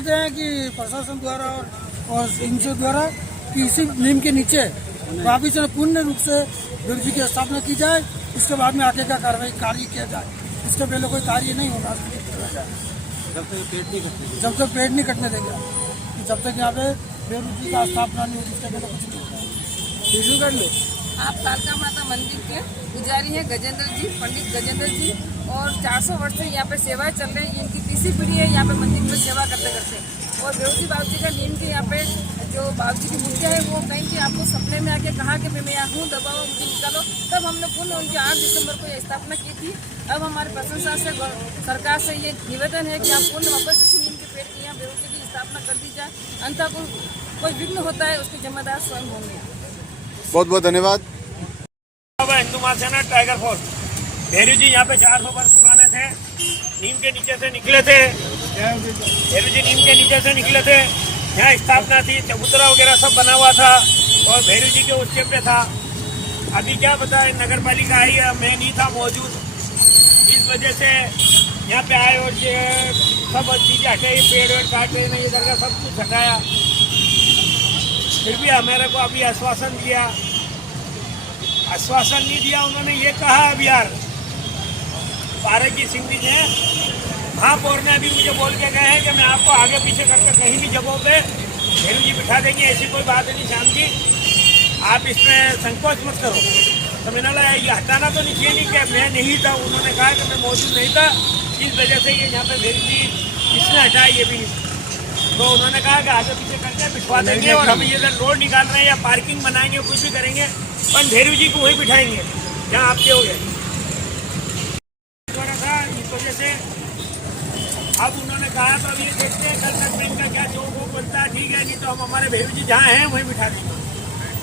चाहते हैं कि प्रशासन द्वारा और इनसे द्वारा कि इसी नीम के नीचे वापिस पूर्ण रूप से भेरू जी की स्थापना की जाए। इसके बाद में आगे का कार्य किया जाए। इसके पहले कोई कार्य नहीं होना जब तक पेड़ नहीं कटने देंगे। जब तक यहाँ पे भेरू जी का स्थापना नहीं होगी, इसके पहले कुछ नहीं होगा। वीडियो कर लो। आप कालका माता मंदिर के पुजारी हैं गजेंद्र जी, पंडित गजेंद्र जी, और 400 वर्ष से यहाँ पे सेवाएं चल रही है। इनकी तीसरी पीढ़ी है यहाँ पे मंदिर में सेवा करते करते। और भेरू जी बाबू जी का नीम के यहाँ पे जो बाबू जी की मूर्तियाँ है वो कहीं कि आपको सपने में आके कहा कि मैं यहाँ हूँ, दबाओ मुझे निकालो। तब हमने पुनः उनकी 8 दिसंबर को ये स्थापना की थी। अब हमारे प्रशंसा से सरकार से ये निवेदन है कि आप पुनः वापस इसी नीम के पेड़ की यहाँ भेरू जी की स्थापना कर दी जाए। अंततः कोई विघ्न होता है उसके जिम्मेदार स्वयं होंगे। बहुत बहुत धन्यवाद। हिंदू महासेना टाइगर फोर्स भेरू जी यहाँ पे 400 वर्ष पुराने थे। नीम के नीचे से निकले थे। भेरू जी नीम के नीचे से निकले थे। यहाँ स्थापना थी, चबूतरा वगैरह सब बना हुआ था और भेरू जी के उच्च पे था। अभी क्या बताए, नगर पालिका आई है, मैं नहीं था मौजूद, इस वजह से यहाँ पे आए और ये सब चीजें हटाई, पेड़ वेड़ काटे नहीं, इधर का सब कुछ हटाया। फिर भी मेरे को अभी आश्वासन दिया, आश्वासन नहीं दिया। उन्होंने ये कहा अब यार, पारक जी सिंह जी ने, महापौर ने अभी मुझे बोल के गए हैं कि मैं आपको आगे पीछे करके कहीं भी जगहों पे भेरू जी बिठा देंगे, ऐसी कोई बात नहीं शाम की, आप इसमें संकोच मत करो। तो मैंने लगा ये हटाना तो नहीं चाहिए, नहीं कि मैं नहीं था, उन्होंने कहा कि मैं मौजूद नहीं था, इस वजह से ये यहाँ पे भेरू जी इसने हटाया, ये भी तो उन्होंने कहा कि आगे पीछे करके बिठवा देंगे और हम ये रोड निकाल रहे हैं या पार्किंग बनाएंगे, कुछ भी करेंगे, पर भेरू जी को वही बिठाएंगे जहाँ आपके हो गए था। इस वजह से अब उन्होंने कहा तो अभी देखते हैं कल तक में इनका क्या जो वो बनता है, ठीक है, नहीं तो हम हमारे भेरू जी जहाँ हैं वहीं बिठा देंगे।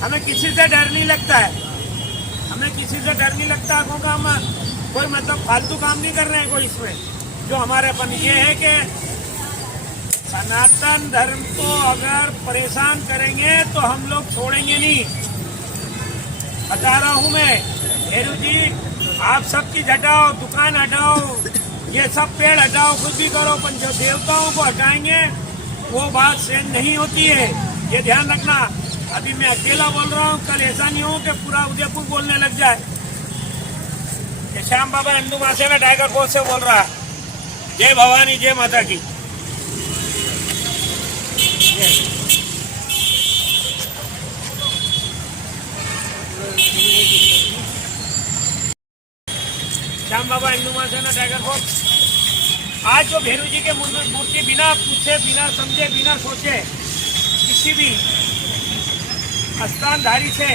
हमें किसी से डर नहीं लगता है, हमें किसी से डर नहीं लगता, क्योंकि हम कोई मतलब फालतू काम नहीं कर रहे हैं कोई इसमें। जो हमारे अपन ये है कि सनातन धर्म को अगर परेशान करेंगे तो हम लोग छोड़ेंगे नहीं। बता रहा हूँ मैं, भेरू जी आप सब चीज हटाओ, दुकान हटाओ, ये सब पेड़ हटाओ, कुछ भी करो, पर जो देवताओं को हटाएंगे वो बात सेन नहीं होती है, ये ध्यान रखना। अभी मैं अकेला बोल रहा हूँ, कल ऐसा नहीं हो कि पूरा उदयपुर बोलने लग जाए। ये श्याम बाबा हिंदू महासेना टाइगर फोर्स से बोल रहा है। जय भवानी, जय माता की। श्याम बाबा हिंदू महासेना टाइगर फोर्स आज जो भेरू जी के मूर्ति बिना पूछे, बिना समझे, बिना सोचे, किसी भी स्थानधारी से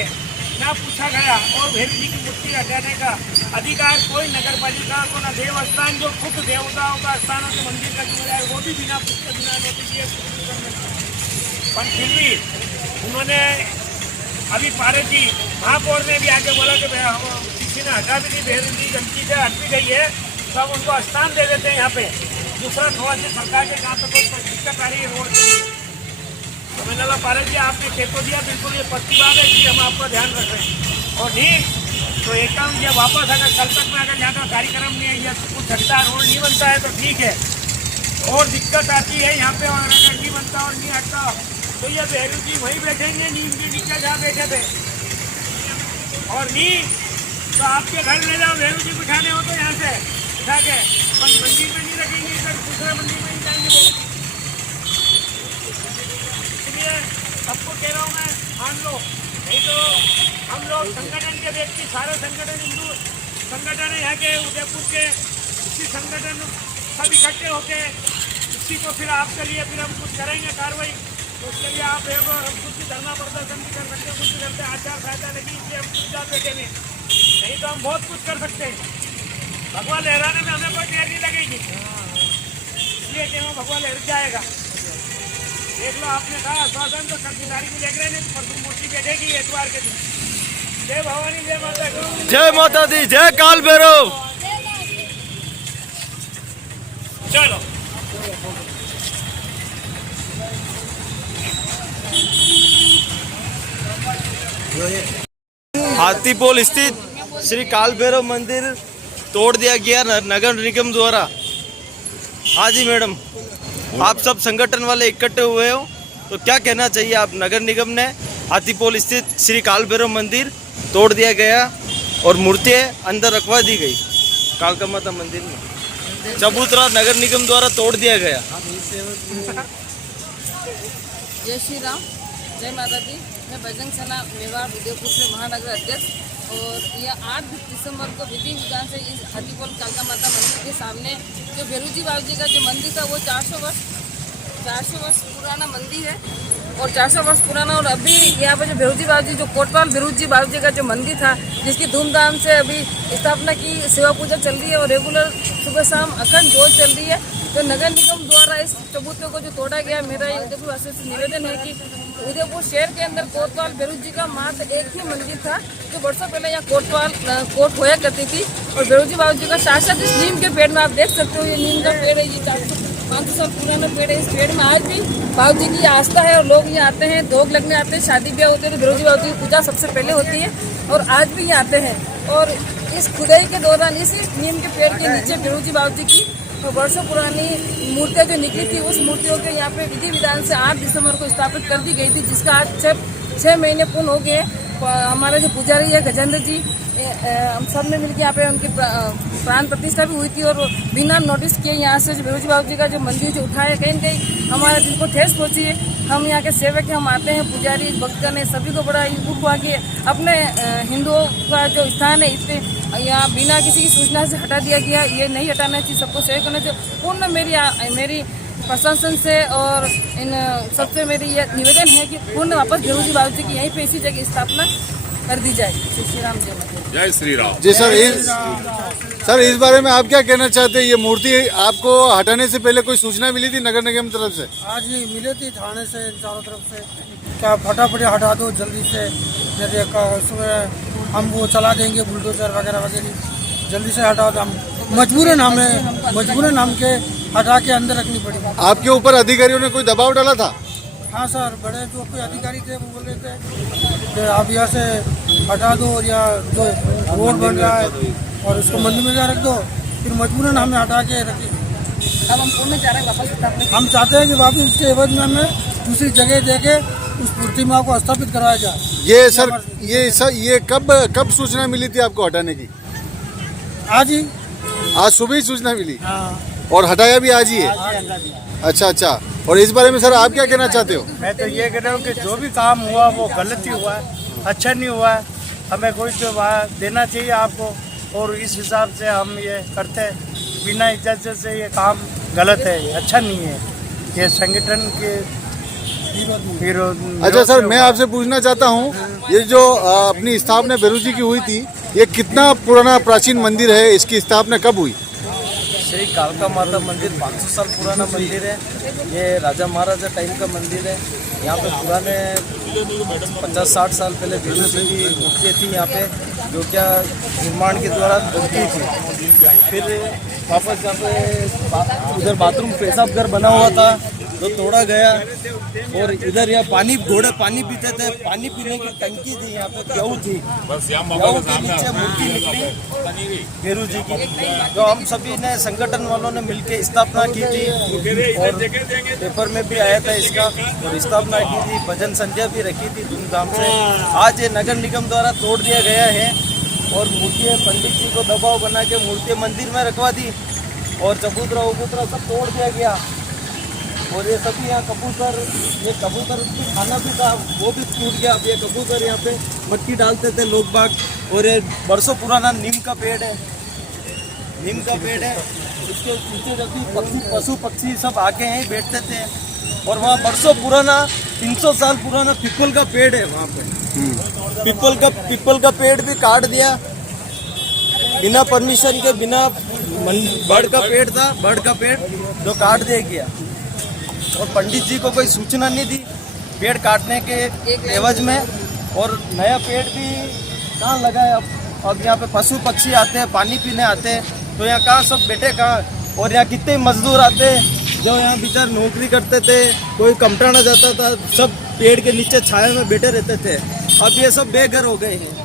ना पूछा गया और भेरू जी की मूर्ति हटाने का अधिकार कोई नगर पालिका को न देवस्थान, जो खुद देवताओं का स्थानों के मंदिर का जिम्मेदार है, वो भी बिना पूछे, बिना नोटिस दिए। पर फिर भी उन्होंने अभी पारक जी महापौर ने भी आके बोला कि किसी ने हटा भी नहीं, भेरू जी गंदगी से हट भी गई है, सब उनको स्थान दे देते हैं यहाँ पे। दूसरा थोड़ा सी सरकार के जहाँ पे कोई दिक्कत आ रही है रोड के लिए, तो मैंने बोला पारक जी आपने खेत दिया, बिल्कुल ये पक्की बात है, इसलिए हम आपका ध्यान रख रहे हैं। और नहीं तो एक काम ये वापस अगर कल तक में अगर यहाँ का कार्यक्रम नहीं है या कुछ हटता रोड नहीं बनता है तो ठीक है, और दिक्कत आती है यहाँ पे, और अगर नहीं बनता और नहीं हटता तो ये भेरू जी वहीं बैठेंगे नीम के नीचे जहाँ बैठे थे। और नहीं तो आपके घर ले जाओ, भेरू जी बिठाने हो तो यहाँ से बिठा के, पर मंदिर में नहीं रखेंगे, इधर दूसरे मंदिर में ही जाएंगे। इसलिए सबको कह रहा हूँ मैं, मान लो, नहीं तो हम लोग संगठन के व्यक्ति, सारे संगठन हिंदू संगठन है यहाँ के उदयपुर के, इसी संगठन सब इकट्ठे होके इसी को फिर आपके लिए फिर हम कुछ करेंगे कार्रवाई। तो उसके लिए आप कुछ भी धरना प्रदर्शन भी कर सकते हैं, कुछ भी करते हैं, आचार संहिता लगी इसलिए हम चुपचाप बैठेंगे, नहीं तो हम बहुत कुछ कर सकते हैं। भगवान लहराने में हमें कोई देर नहीं लगेगी, इसलिए कि वो भगवान लहर जाएगा। देख लो, आपने कहा आश्वासन, तो 26 तारीख को देख रहे हैं, परसों मूर्ति बैठेगी एतवार के दिन। जय भवानी, जय माता दी, जय माता दी, जय काल भैरव। चलो हाथीपोल स्थित श्री काल भैरव मंदिर तोड़ दिया गया नगर निगम द्वारा। हाँ जी मैडम। आप सब संगठन वाले इकट्ठे हुए हो, तो क्या कहना चाहिए आप? नगर निगम ने हाथीपोल स्थित श्री काल भैरव मंदिर तोड़ दिया गया और मूर्तियाँ अंदर रखवा दी गई। कालका माता मंदिर में चबूतरा नगर निगम द्वारा तोड़ दिया गया। जय श्री राम, जय माता दी। मैं बजरंग सेना मेवाड़ उदयपुर से महानगर अध्यक्ष, और यह 8 दिसंबर को विधि विधान से इस हाथीपोल कालका माता मंदिर के सामने जो भेरूजी बाबू जी का जो मंदिर था वो 400 वर्ष पुराना मंदिर है, और 400 वर्ष पुराना। और अभी यहाँ पर जो भेरूजी बाबू जी, जो कोटवाल भेरूजी बाबू जी का जो मंदिर था, जिसकी धूमधाम से अभी स्थापना की, सेवा पूजा चल रही है और रेगुलर सुबह शाम अखंड जोत चल रही है। तो नगर निगम द्वारा इस चबूतरे को जो तोड़ा गया, मेरा ये उदयपुर वासियों से निवेदन है कि उदयपुर शहर के अंदर कोतवाल भेरूजी जी का मात्र एक ही मंदिर था, जो वर्षों पहले यहाँ कोट होया करती थी। और भेरूजी बाबू जी का शासक इस नीम के पेड़ में आप देख सकते हो, ये नीम का पेड़ है, ये 400-500 साल पुराना पेड़ है। इस पेड़ में आज भी बाबू जी की आस्था है और लोग यहाँ आते हैं, भोग लगने आते हैं, शादी ब्याह होते हैं तो भेरूजी बाबू जी की पूजा सबसे पहले होती है, और आज भी यहाँ आते हैं। और इस खुदाई के दौरान इसी नीम के पेड़ के नीचे भेरूजी बाबू जी की वर्षों पुरानी मूर्तियाँ जो निकली थी, उस मूर्तियों के यहाँ पे विधि विधान से 8 दिसंबर को स्थापित कर दी गई थी, जिसका आज 6 महीने पूर्ण हो गए। हमारे जो पुजारी है गजेंद्र जी, हम सब ने मिलकर यहाँ पे उनकी प्राण प्रतिष्ठा भी हुई थी, और बिना नोटिस किए यहाँ से जो भेरूजी बाबू जी का जो मंदिर जो उठाया, कहीं न कहीं हमारे दिल को ठेस पहुँची है। हम यहाँ के सेवक हैं, हम आते हैं, पुजारी भक्तगण है, सभी को बड़ा दुख हुआ कि अपने हिंदुओं का जो स्थान है इतने यहाँ बिना किसी की सूचना से हटा दिया गया। ये नहीं हटाना चाहिए, सबको सहयोग करना चाहिए। पूर्ण मेरी प्रशासन से और इन सबसे मेरी ये निवेदन है कि पूर्ण वापस भेरूजी बाबू जी की यहीं पे इसी जगह स्थापना कर दी जाए। जय श्री राम, जय माता। जय श्री राम। जी सर, इस बारे में आप क्या कहना चाहते हैं? ये मूर्ति आपको हटाने से पहले कोई सूचना मिली थी नगर निगम तरफ से? आज ही मिले थी थाने से, चारों तरफ से, क्या फटाफट हटा दो जल्दी से, जैसे उसमें हम वो चला देंगे बुलडोजर वगैरह वगैरह, जल्दी से हटा दो। हम मजबूरन हम के हटा के अंदर रखनी पड़ी। आपके ऊपर अधिकारियों ने कोई दबाव डाला था? हाँ सर, बड़े जो कोई अधिकारी थे वो बोल रहे थे कि आप यहाँ से हटा दो, और या जो रोड बन रहा है और उसको मंदिर में रख दो। फिर मजबूरन हमें हटा के रखी। अब हम पूर्ण चाह रहे हैं वापस, हम चाहते हैं कि वापस उसके एवज में हमें दूसरी जगह देके उस प्रतिमा को स्थापित कराया जाए। ये कब सूचना मिली थी आपको हटाने की? आज ही, आज सुबह ही सूचना मिली? हाँ, और हटाया भी आज ही है? अच्छा। और इस बारे में सर आप क्या कहना चाहते हो? मैं तो ये कह रहा हूँ कि जो भी काम हुआ वो गलत ही हुआ है, अच्छा नहीं हुआ है। हमें कोई तो देना चाहिए आपको, और इस हिसाब से हम ये करते हैं। बिना इजाज़त से ये काम गलत है, अच्छा नहीं है, ये संगठन के विरोध। अच्छा सर, मैं आपसे पूछना चाहता हूँ, ये जो अपनी स्थापना भेरूजी की हुई थी, ये कितना पुराना प्राचीन मंदिर है? इसकी स्थापना कब हुई? श्री कालका माता मंदिर 500 साल पुराना मंदिर है। ये राजा महाराजा टाइम का मंदिर है। यहाँ पे पुराने 50-60 साल पहले भेरूजी की मूर्तियाँ थी यहाँ पे, जो क्या निर्माण के दौरान बनती थी। फिर वापस यहाँ पे उधर बाथरूम पेशाब घर बना हुआ था तो तोड़ा गया, और इधर यहाँ घोड़े पानी पीते थे, पानी पीने की टंकी थी, यहाँ पे प्याऊ थी, प्याऊ के नीचे मूर्ति निकली भेरूजी की, जो हम सभी ने संगठन वालों ने मिलकर स्थापना की थी, और पेपर में भी आया था इसका, और स्थापना की थी, भजन संध्या भी रखी थी धूमधाम से। आज ये नगर निगम द्वारा तोड़ दिया गया है, और मूर्तियाँ पंडित जी को दबाव बना के मूर्तियाँ मंदिर में रखवा दी, और चबूतरा उबूतरा सब तोड़ दिया गया। और ये सभी यहाँ ये कबूतर की खाना भी था, वो भी टूट गया। अब ये कबूतर यहाँ पे मट्टी डालते थे लोग बाग, और ये बरसों पुराना नीम का पेड़ है, इसके पीछे जब भी पशु पक्षी सब आके यहीं बैठते थे। और वहाँ बरसों पुराना 300 साल पुराना पीपल का पेड़ है वहाँ पे। पीपल का पेड़ भी काट दिया बिना परमिशन के, बिना बड़ का पेड़ था, बड़ का पेड़ जो काट दिया गया, और पंडित जी को कोई सूचना नहीं दी पेड़ काटने के एवज में। और नया पेड़ भी कहाँ लगा है अब यहाँ पे पशु पक्षी आते हैं, पानी पीने आते हैं, तो यहाँ कहाँ सब बैठे कहाँ? और यहाँ कितने मजदूर आते हैं जो यहाँ बेचार नौकरी करते थे, कोई कमटाना जाता था, सब पेड़ के नीचे छाया में बैठे रहते थे। अब ये सब बेघर हो गए हैं।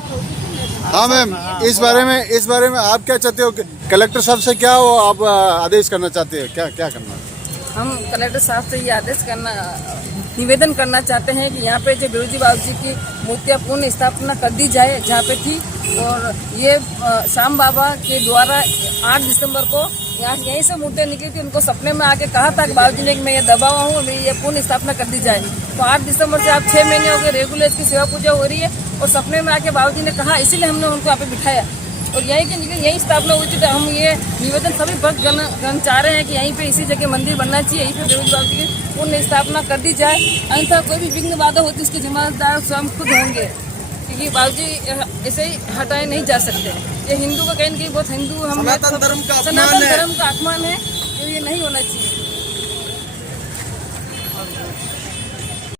हाँ मैम, इस बारे में आप क्या चाहते हो? कलेक्टर साहब से क्या आप आदेश करना चाहते हैं? क्या करना? हम कलेक्टर साहब से ये आदेश करना निवेदन करना चाहते हैं कि यहाँ पे जो बिरजू बाबू जी की मूर्तियाँ पुनः स्थापना कर दी जाए जहाँ पे थी। और ये श्याम बाबा के द्वारा 8 दिसंबर को यहीं से मूर्तियाँ निकली थी। उनको सपने में आके कहा था कि बाबूजी ने कि मैं ये दबा हुआ हूँ, मेरी ये पुनः स्थापना कर दी जाए। तो 8 दिसंबर से आप 6 महीने हो गए रेगुलर इसकी सेवा पूजा हो रही है। और सपने में आके बाबूजी ने कहा, इसीलिए हमने उनको यहाँ पे बिठाया और यहीं के निकले यहीं स्थापना हुई थी। तो हम ये निवेदन सभी भक्तगण चाह रहे हैं कि यहीं पे इसी जगह मंदिर बनना चाहिए, यहीं पे बिरजू बाबू जी की पुण्य स्थापना कर दी जाए। अन्यथा कोई भी विघ्न बाधा होती उसके जिम्मेदार स्वयं खुद होंगे, क्योंकि बाबूजी ऐसे ही हटाए नहीं जा सकते। ये हिंदू का कहीं न कहीं बहुत हिंदू हम सनातन धर्म का सनातन धर्म का अपमान है, तो ये नहीं होना चाहिए।